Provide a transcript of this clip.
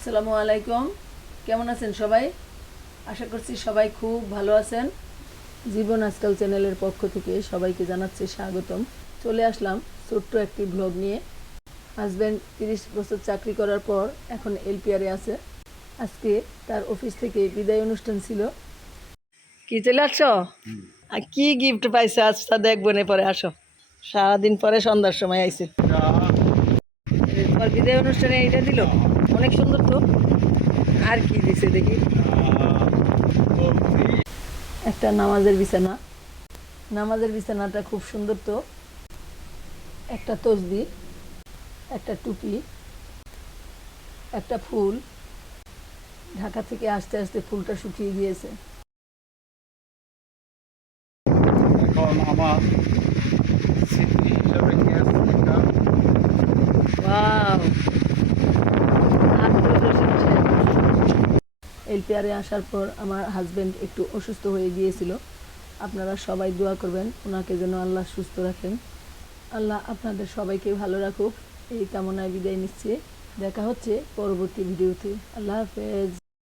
আসসালামু আলাইকুম। কেমন আছেন সবাই? আশা করছি সবাই খুব ভালো আছেন। জীবন আজকাল চ্যানেলের পক্ষ থেকে সবাইকে জানাচ্ছি স্বাগতম। চলে আসলাম ছোট্ট একটি ব্লগ নিয়ে। হাজব্যান্ড 30 বছর চাকরি করার পর এখন এলপিআরে আছে। আজকে তার অফিস থেকে বিদায় অনুষ্ঠান ছিল। কি চলে আসছো? আর কি গিফট পাইছে আজ তা দেখবো না, পরে আসো। সারাদিন পরে সন্ধ্যার সময় আইছে। তোমার বিদায় অনুষ্ঠানে এইটা দিল, অনেক সুন্দর তো। আর কি দিছে দেখি? একটা নামাজের বিছানা। নামাজের বিছানাটা খুব সুন্দর তো। একটা তসবি, একটা টুপি, একটা ফুল। ঢাকা থেকে আসতে আসতে ফুলটা শুকিয়ে গিয়েছে। এখন আমার স্মৃতি হিসাবে গেছে একটা ওয়াও! এলপিআরে আসার পর আমার হাজব্যান্ড একটু অসুস্থ হয়ে গিয়েছিল। আপনারা সবাই দোয়া করবেন ওনাকে যেন আল্লাহ সুস্থ রাখেন। আল্লাহ আপনাদের সবাইকে ভালো রাখুক, এই কামনায় বিদায় নিচ্ছি। দেখা হচ্ছে পরবর্তী ভিডিওতে। আল্লাহ হাফেজ।